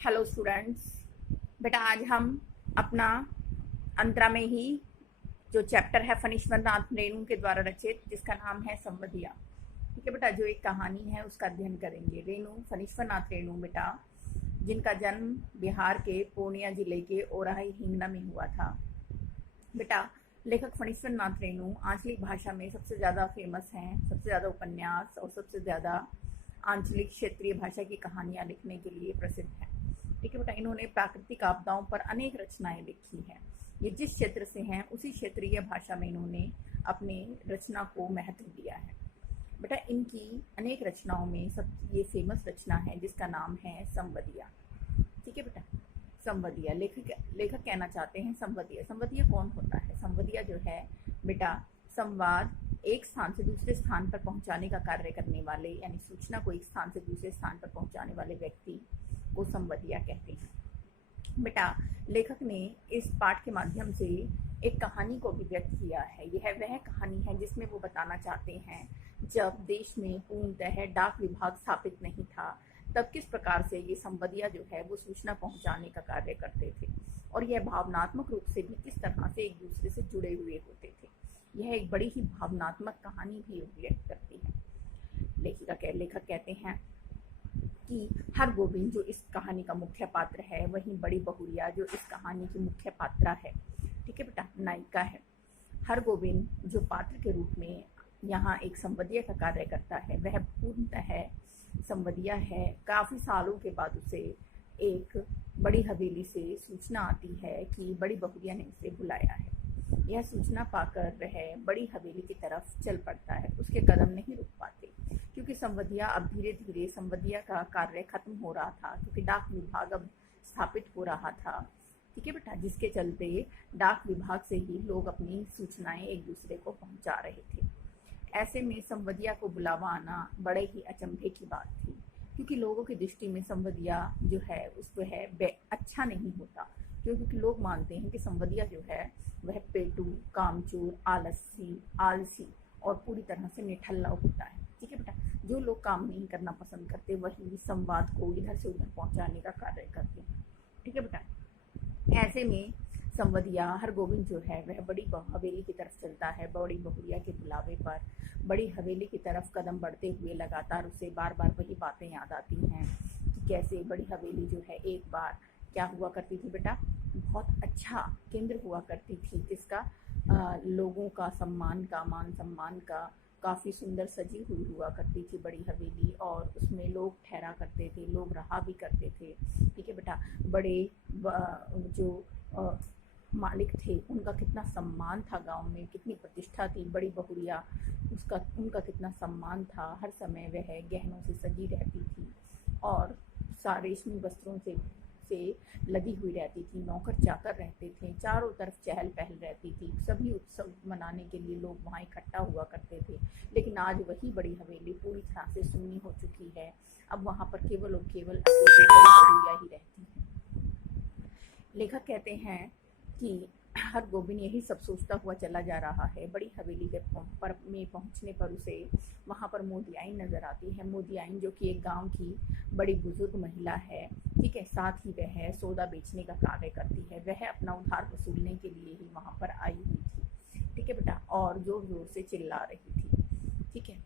Hello students. बेटा आज हम अपना अंतरा में ही जो चैप्टर है फणीश्वरनाथ रेणु के द्वारा रचित जिसका नाम है संवदिया। ठीक है बेटा, जो एक कहानी है उसका अध्ययन करेंगे। रेणु फणीश्वरनाथ रेणु बेटा, जिनका जन्म बिहार के पूर्णिया जिले के ओराही हिंगना में हुआ था। बेटा लेखक फणीश्वरनाथ रेणु आंचलिक भाषा में सबसे ज़्यादा फेमस हैं, सबसे ज़्यादा उपन्यास और सबसे ज़्यादा आंचलिक क्षेत्रीय भाषा की कहानियाँ लिखने के लिए प्रसिद्ध हैं। ठीक है बेटा, इन्होंने प्राकृतिक आपदाओं पर अनेक रचनाएं लिखी हैं। ये जिस क्षेत्र से हैं उसी क्षेत्रीय भाषा में इन्होंने अपने रचना को महत्व दिया है। बेटा इनकी अनेक रचनाओं में सब ये फेमस रचना है जिसका नाम है संवदिया। ठीक है बेटा, संवदिया लेखक कहना चाहते हैं संवदिया। संवदिया कौन होता है? संवदिया जो है बेटा, संवाद एक स्थान से दूसरे स्थान पर पहुंचाने का कार्य करने वाले, यानी सूचना को एक स्थान से दूसरे स्थान पर पहुंचाने वाले व्यक्ति को संवदिया कहते हैं। बेटा लेखक ने इस पाठ के माध्यम से एक कहानी को भी व्यक्त किया है। यह वह कहानी है जिसमें वो बताना चाहते हैं जब देश में पूर्णतः डाक विभाग स्थापित नहीं था तब किस प्रकार से ये संवदिया जो है वो सूचना पहुंचाने का कार्य करते थे, और यह भावनात्मक रूप से भी किस तरह से एक दूसरे से जुड़े हुए होते थे। यह एक बड़ी ही भावनात्मक कहानी भी व्यक्त करती है। लेखक कहते हैं कि हरगोविंद जो इस कहानी का मुख्य पात्र है, वहीं बड़ी बहुरिया जो इस कहानी की मुख्य पात्रा है। ठीक है बेटा, नायिका है। हरगोविंद जो पात्र के रूप में यहाँ एक संवदिया का कार्य करता है, वह पूर्णतः संवदिया है। काफ़ी सालों के बाद उसे एक बड़ी हवेली से सूचना आती है कि बड़ी बहुरिया ने उसे बुलाया है। यह सूचना पाकर वह बड़ी हवेली की तरफ चल पड़ता है। उसके कदम नहीं रुक पाते क्योंकि संवदिया अब धीरे धीरे संवदिया का कार्य खत्म हो रहा था, क्योंकि डाक विभाग अब स्थापित हो रहा था। ठीक है बेटा, जिसके चलते डाक विभाग से ही लोग अपनी सूचनाएं एक दूसरे को पहुंचा रहे थे। ऐसे में संवदिया को बुलावा आना बड़े ही अचंभे की बात थी, क्योंकि लोगों की दृष्टि में संवदिया जो है उसको है अच्छा नहीं होता, क्योंकि लोग मानते हैं कि संवदिया जो है वह पेटू, कामचोर, आलसी और पूरी तरह से निठल्ला होता है। ठीक है बेटा, जो लोग काम नहीं करना पसंद करते वही संवाद को इधर से उधर पहुंचाने का कार्य करते हैं। ठीक है बेटा, ऐसे में संवदिया हरगोविंद जो है वह बड़ी हवेली की तरफ चलता है। बड़ी बहुरिया के बुलावे पर बड़ी हवेली की तरफ कदम बढ़ते हुए लगातार उसे बार बार वही बातें याद आती हैं कि कैसे बड़ी हवेली जो है एक बार क्या हुआ करती थी बेटा, बहुत अच्छा केंद्र हुआ करती थी, जिसका लोगों का सम्मान का, मान सम्मान का काफ़ी सुंदर सजी हुई हुआ करती थी बड़ी हवेली, और उसमें लोग ठहरा करते थे, लोग रहा भी करते थे। ठीक है बेटा, बड़े जो मालिक थे उनका कितना सम्मान था, गांव में कितनी प्रतिष्ठा थी। बड़ी बहुरिया उनका कितना सम्मान था। हर समय वह गहनों से सजी रहती थी और रेशमी वस्त्रों से लदी हुई रहती थी। नौकर चाकर रहते थे, चारों तरफ चहल पहल रहती थी। सभी उत्सव मनाने के लिए लोग वहाँ इकट्ठा हुआ करते थे। लेकिन आज वही बड़ी हवेली पूरी तरह से सुन्नी हो चुकी है। अब वहाँ पर केवल और केवल अकेली बड़ी बहुरिया ही रहती है। लेखक कहते हैं कि हरगोविंद यही सब सोचता हुआ चला जा रहा है। बड़ी हवेली के में पहुंचने पर उसे वहां पर मोदियाइन नजर आती है। मोदियाइन जो कि एक गांव की बड़ी बुजुर्ग महिला है। ठीक है, साथ ही वह सौदा बेचने का कार्य करती है। वह अपना उधार वसूलने के लिए ही वहां पर आई हुई थी। ठीक है बेटा, और जोर जोर से चिल्ला रही थी। ठीक है,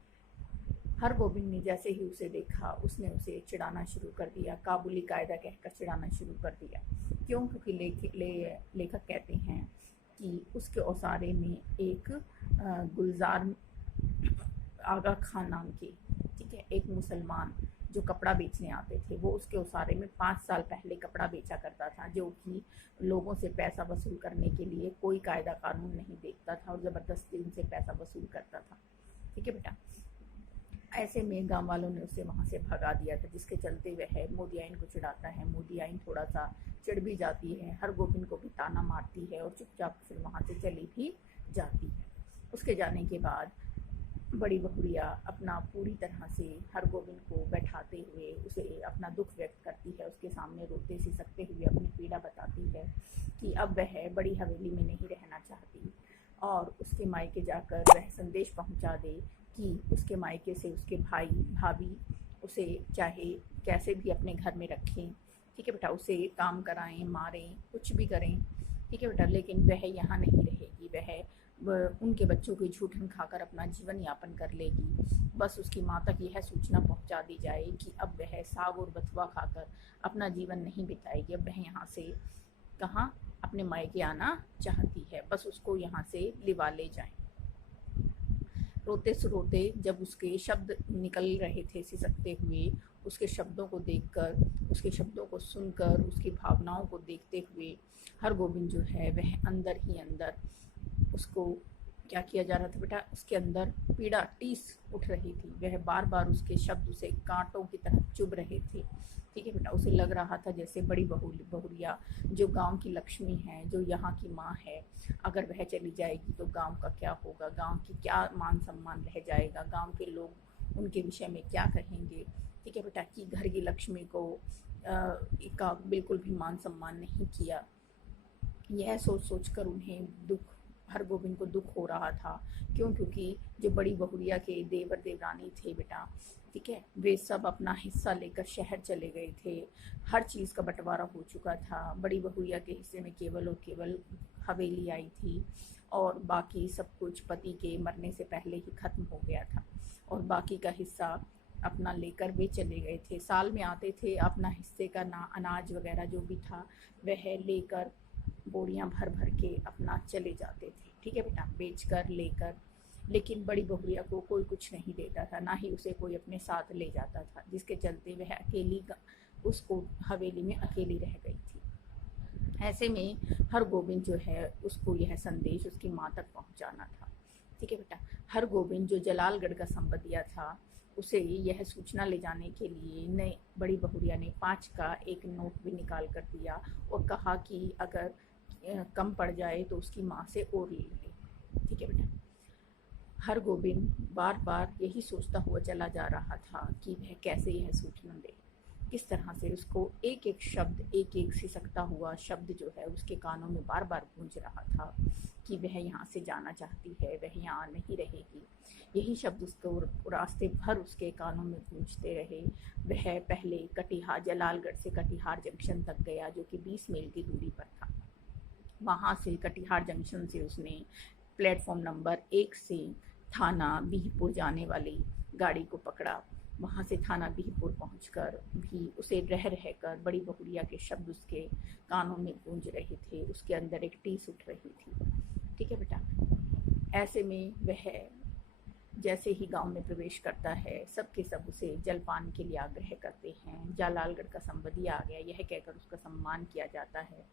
हरगोविंद ने जैसे ही उसे देखा उसने उसे चिढ़ाना शुरू कर दिया, काबुली कायदा कहकर चिढ़ाना शुरू कर दिया। क्यों? क्योंकि लेखक कहते हैं कि उसके ओसारे में एक गुलजार आगा खान नाम के, ठीक है, एक मुसलमान जो कपड़ा बेचने आते थे, वो उसके ओसारे में 5 साल पहले कपड़ा बेचा करता था, जो कि लोगों से पैसा वसूल करने के लिए कोई कायदा कानून नहीं देखता था और ज़बरदस्ती उनसे पैसा वसूल करता था। ठीक है बेटा, ऐसे में गांव वालों ने उसे वहां से भगा दिया था, जिसके चलते वह मोदियाइन को चिढ़ाता है। मोदियाइन थोड़ा सा चिढ़ भी जाती है, हरगोविंद को भी ताना मारती है और चुपचाप फिर वहां से चली भी जाती है। उसके जाने के बाद बड़ी बहुरिया अपना पूरी तरह से हरगोविंद को बैठाते हुए उसे अपना दुख व्यक्त करती है। उसके सामने रोते सिसकते हुए अपनी पीड़ा बताती है कि अब वह बड़ी हवेली में नहीं रहना चाहती और उसके मायके जाकर वह संदेश पहुंचा दे कि उसके मायके से उसके भाई भाभी उसे चाहे कैसे भी अपने घर में रखें, ठीक है बेटा, उसे काम कराएं, मारें, कुछ भी करें, ठीक है बेटा, लेकिन वह यहाँ नहीं रहेगी। वह उनके बच्चों की जूठन खाकर अपना जीवन यापन कर लेगी। बस उसकी माँ तक यह सूचना पहुँचा दी जाए कि अब वह साग और बथुआ खाकर अपना जीवन नहीं बिताएगी। अब वह यहाँ से कहाँ अपने मायके आना चाहती है, बस उसको यहाँ से लिवा ले जाएं। रोते रोते जब उसके शब्द निकल रहे थे सिसकते हुए, उसके शब्दों को देखकर, उसके शब्दों को सुनकर, उसकी भावनाओं को देखते हुए हरगोविंद जो है वह अंदर ही अंदर उसको क्या किया जा रहा था बेटा, उसके अंदर पीड़ा टीस उठ रही थी। वह बार बार उसके शब्द उसे कांटों की तरह चुभ रहे थे। ठीक है बेटा, उसे लग रहा था जैसे बड़ी बहुरिया जो गांव की लक्ष्मी है, जो यहाँ की माँ है, अगर वह चली जाएगी तो गांव का क्या होगा, गांव की क्या मान सम्मान रह जाएगा, गांव के लोग उनके विषय में क्या कहेंगे। ठीक है बेटा, कि घर की लक्ष्मी को का बिल्कुल भी मान सम्मान नहीं किया। यह सोच सोच कर उन्हें हरगोविंद को दुख हो रहा था। क्यों? क्योंकि जो बड़ी बहुरिया के देवर देवरानी थे बेटा, ठीक है, वे सब अपना हिस्सा लेकर शहर चले गए थे। हर चीज़ का बंटवारा हो चुका था। बड़ी बहुरिया के हिस्से में केवल और केवल हवेली आई थी और बाकी सब कुछ पति के मरने से पहले ही खत्म हो गया था। और बाकी का हिस्सा अपना लेकर वे चले गए थे। साल में आते थे, अपना हिस्से का अनाज वगैरह जो भी था वह लेकर बोरियां भर भर के अपना चले जाते थे। ठीक है बेटा, बेचकर लेकर, लेकिन बड़ी बहुरिया को कोई कुछ नहीं देता था, ना ही उसे कोई अपने साथ ले जाता था, जिसके चलते वह अकेली उसको हवेली में अकेली रह गई थी। ऐसे में हरगोविंद जो है उसको यह संदेश उसकी माँ तक पहुँचाना था। ठीक है बेटा, हरगोविंद जो जलालगढ़ का संबदिया था, उसे यह सूचना ले जाने के लिए नए बड़ी बहुरिया ने 5 का एक नोट भी निकाल कर दिया और कहा कि अगर कम पड़ जाए तो उसकी माँ से और ले ले। ठीक है बेटा, हरगोविंद बार बार यही सोचता हुआ चला जा रहा था कि वह कैसे यह सूचना दे, किस तरह से। उसको एक एक शब्द, एक एक सिसकता हुआ शब्द जो है उसके कानों में बार बार गूंज रहा था कि वह यहाँ से जाना चाहती है, वह यहाँ नहीं रहेगी। यही शब्द उसको रास्ते भर उसके कानों में गूंजते रहे। वह पहले कटिहार, जलालगढ़ से कटिहार जंक्शन तक गया, जो कि 20 मील की दूरी पर था। वहाँ से कटिहार जंक्शन से उसने प्लेटफॉर्म नंबर 1 से थाना बिहपुर जाने वाली गाड़ी को पकड़ा। वहाँ से थाना बिहपुर पहुँचकर भी उसे रह रहकर बड़ी बहुरिया के शब्द उसके कानों में गूंज रहे थे, उसके अंदर एक टीस उठ रही थी। ठीक है बेटा, ऐसे में वह जैसे ही गांव में प्रवेश करता है, सबके सब उसे जलपान के लिए आग्रह करते हैं। जलालगढ़ का संबदिया आ गया, यह कहकर उसका सम्मान किया जाता है।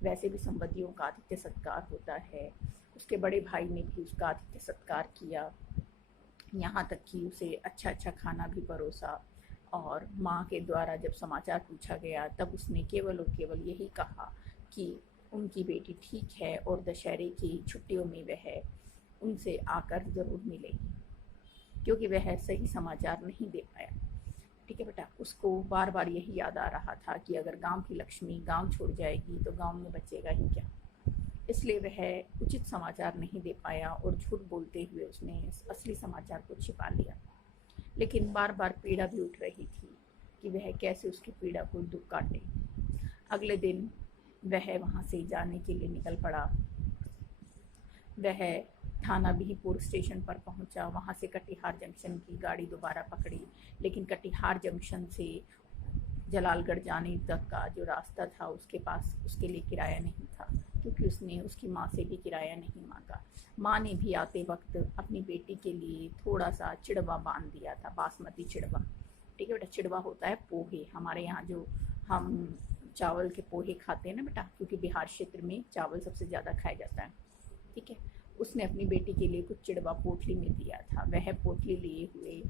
वैसे भी संबदियों का आतिथ्य सत्कार होता है। उसके बड़े भाई ने भी उसका आतिथ्य सत्कार किया, यहाँ तक कि उसे अच्छा अच्छा खाना भी परोसा। और माँ के द्वारा जब समाचार पूछा गया तब उसने केवल और केवल यही कहा कि उनकी बेटी ठीक है और दशहरे की छुट्टियों में वह उनसे आकर ज़रूर मिलेगी, क्योंकि वह सही समाचार नहीं दे पाया। ठीक है बेटा, उसको बार बार यही याद आ रहा था कि अगर गांव की लक्ष्मी गांव छोड़ जाएगी तो गांव में बचेगा ही क्या। इसलिए वह उचित समाचार नहीं दे पाया और झूठ बोलते हुए उसने असली समाचार को छिपा लिया। लेकिन बार बार पीड़ा भी उठ रही थी कि वह कैसे उसकी पीड़ा को दुख काटे। अगले दिन वह वहाँ से जाने के लिए निकल पड़ा। वह थाना बिहपुर स्टेशन पर पहुंचा, वहां से कटिहार जंक्शन की गाड़ी दोबारा पकड़ी, लेकिन कटिहार जंक्शन से जलालगढ़ जाने तक का जो रास्ता था उसके पास उसके लिए किराया नहीं था, क्योंकि उसने उसकी माँ से भी किराया नहीं मांगा। माँ ने भी आते वक्त अपनी बेटी के लिए थोड़ा सा चिड़वा बांध दिया था, बासमती चिड़वा। ठीक है बेटा, चिड़वा होता है पोहे, हमारे यहाँ जो हम चावल के पोहे खाते हैं ना बेटा, क्योंकि बिहार क्षेत्र में चावल सबसे ज़्यादा खाया जाता है। ठीक है, उसने अपनी बेटी के लिए कुछ चिड़वा पोटली में दिया था। वह पोटली लिए हुए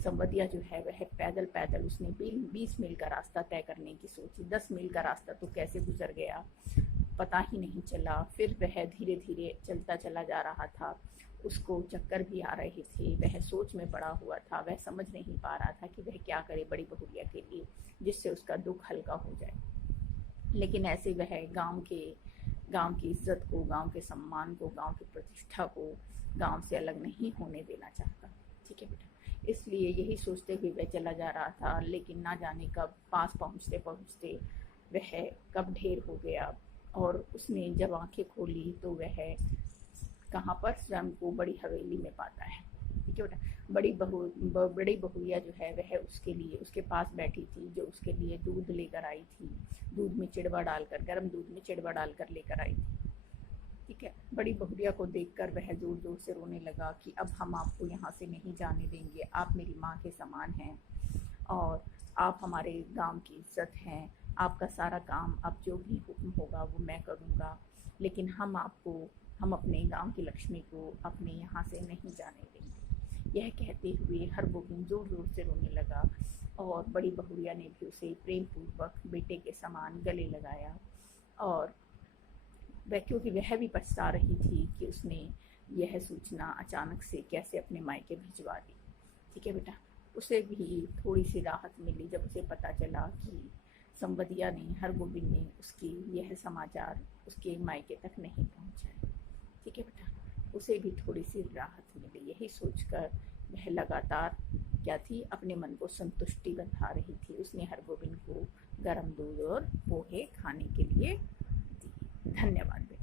संबदिया जो है वह पैदल पैदल उसने 20 मील का रास्ता तय करने की सोची। 10 मील का रास्ता तो कैसे गुजर गया पता ही नहीं चला। फिर वह धीरे धीरे चलता चला जा रहा था। उसको चक्कर भी आ रहे थे, वह सोच में पड़ा हुआ था। वह समझ नहीं पा रहा था कि वह क्या करे बड़ी बहुरिया के लिए, जिससे उसका दुख हल्का हो जाए। लेकिन ऐसे वह गांव की इज्जत को, गांव के सम्मान को, गांव की प्रतिष्ठा को गांव से अलग नहीं होने देना चाहता। ठीक है बेटा, इसलिए यही सोचते हुए वह चला जा रहा था, लेकिन ना जाने कब पास पहुँचते पहुँचते वह कब ढेर हो गया। और उसने जब आंखें खोली तो वह कहाँ पर स्वयं को बड़ी हवेली में पाता है। ठीक है बेटा। बड़ी बहुरिया जो है वह उसके लिए उसके पास बैठी थी, जो उसके लिए दूध लेकर आई थी, दूध में चिड़वा डालकर, गर्म दूध में चिड़वा डालकर लेकर आई थी। ठीक है। बड़ी बहुरिया को देखकर वह जोर जोर से रोने लगा कि अब हम आपको यहाँ से नहीं जाने देंगे, आप मेरी माँ के समान हैं और आप हमारे गांव की इज्जत हैं, आपका सारा काम, अब जो भी हुक्म होगा वो मैं करूँगा, लेकिन हम अपने गांव की लक्ष्मी को अपने यहाँ से नहीं जाने देंगे। यह कहते हुए हरगोविंद जोर जोर से रोने लगा और बड़ी बहुरिया ने भी उसे प्रेम पूर्वक बेटे के समान गले लगाया। और क्योंकि वह भी पछता रही थी कि उसने यह सूचना अचानक से कैसे अपने मायके भिजवा दी। ठीक है बेटा। उसे भी थोड़ी सी राहत मिली जब उसे पता चला कि संवदिया ने, हरगोविंद ने उसकी यह समाचार उसके मायके तक नहीं पहुंचाए। ठीक है बेटा। उसे भी थोड़ी सी राहत मिली। यही सोचकर वह लगातार क्या थी, अपने मन को संतुष्टि बंधा रही थी। उसने हरगोविंद को गर्म दूध और पोहे खाने के लिए दी। धन्यवाद बेटा।